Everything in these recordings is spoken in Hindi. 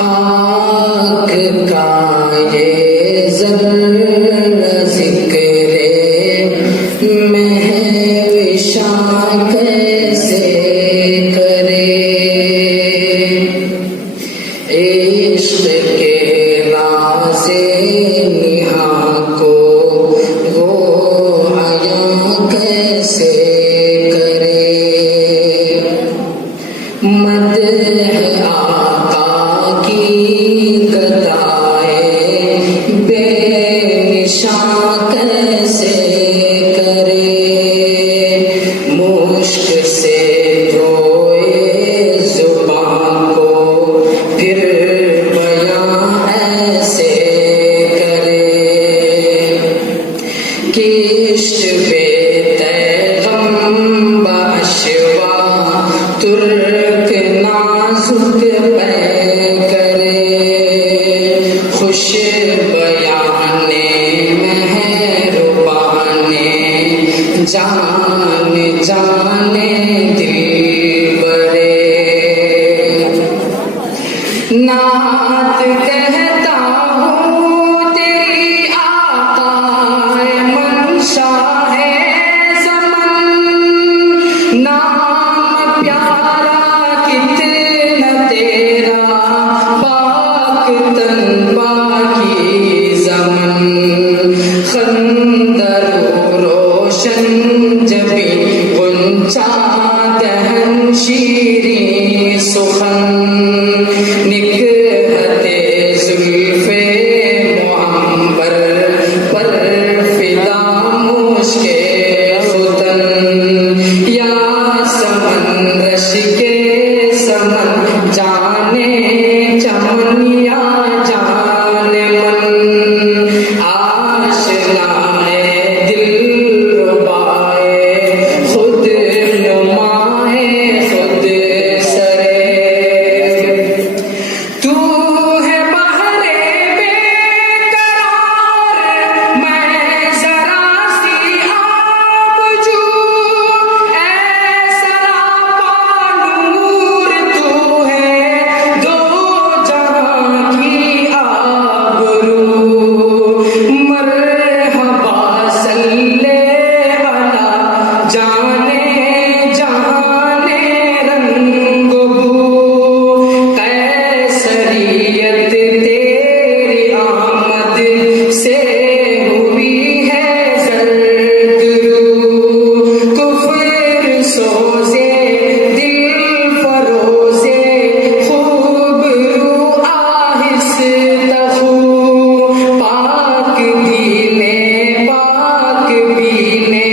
खाक का ये ज़र्रा ज़िक्रे महविशा कैसे करे। इश्क़ के राज़े निहा को वो हया कैसे करे। मदह आका की गदाए बेनिशां कैसे करे। मुश्क से धोए ज़ुबान को फिर बयां ऐसे करे। किश्त पे तैगम बाशवा तुर्क नाजुक पै करे। खुश बयाने मेहरबाने जान जाने दिल बरे। नात कहता हूँ तेरी आकाए मंशा है ज़मन। नाम प्यारा कितना तेरा पाक तन पाकी ज़मन। खंदर रोशन जबी गुंचा दहन शीरी सुखन। निकहते ज़ुल्फ़े मुअम्बर पर फिदा मुश्के खुदन। या समन रश के समन जाने चमन या जाने मन। आशनाए दिल रुबाए खुद नुमाए खुद सरे। तू है बहरे बेकरार मैं जरा सी आबजू। ऐ सरापा नूर तू है दो जहां की आबरू। मरहबा सल्ले अला जाने जाने रंग बू। कैसरियत तेरी आमद से हुई है ज़र्द रू। कुफ्र सोज़े दिल फरोज़े खूबरू आहिस्ता खू। पाक दीने पाक बीने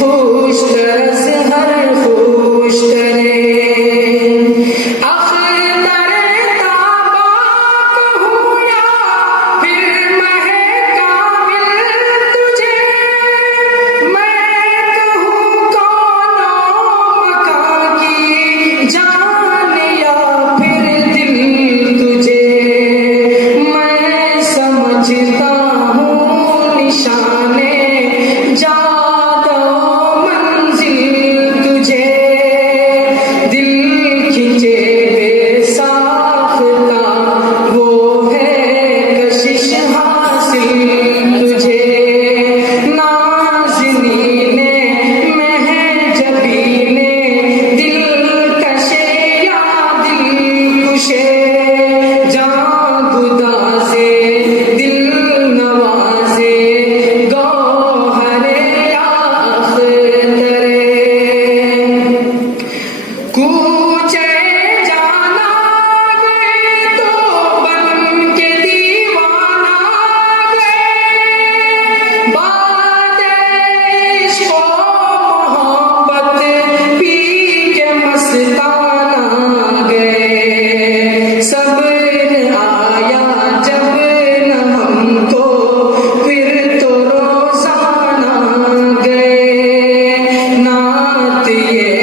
खुश तरस हर खुश करे। अख्तर ताबाक हूँ या फिर महे कामिल तुझे। मैं कहूँ कौनो मकां की जान या फिर दिल तुझे। मैं समझता हूँ निशाने जादो मंजिल तुझे। दिल खिंचे बेसाख्ता वो है कशिश हासिल तुझे। नाज़नीने महजबीने दिलकशे या दिलकुशे। जां गुदाज़े दिल नवाज़े गौहरे आख़िरे। कूचे जाना गए तो बन के दीवाना गए। बाद इश्क़ व मोहब्बत पी के मस्ताना गए। सब्र आया जब न हमको फिर तो रोज़ाना गए। नात ये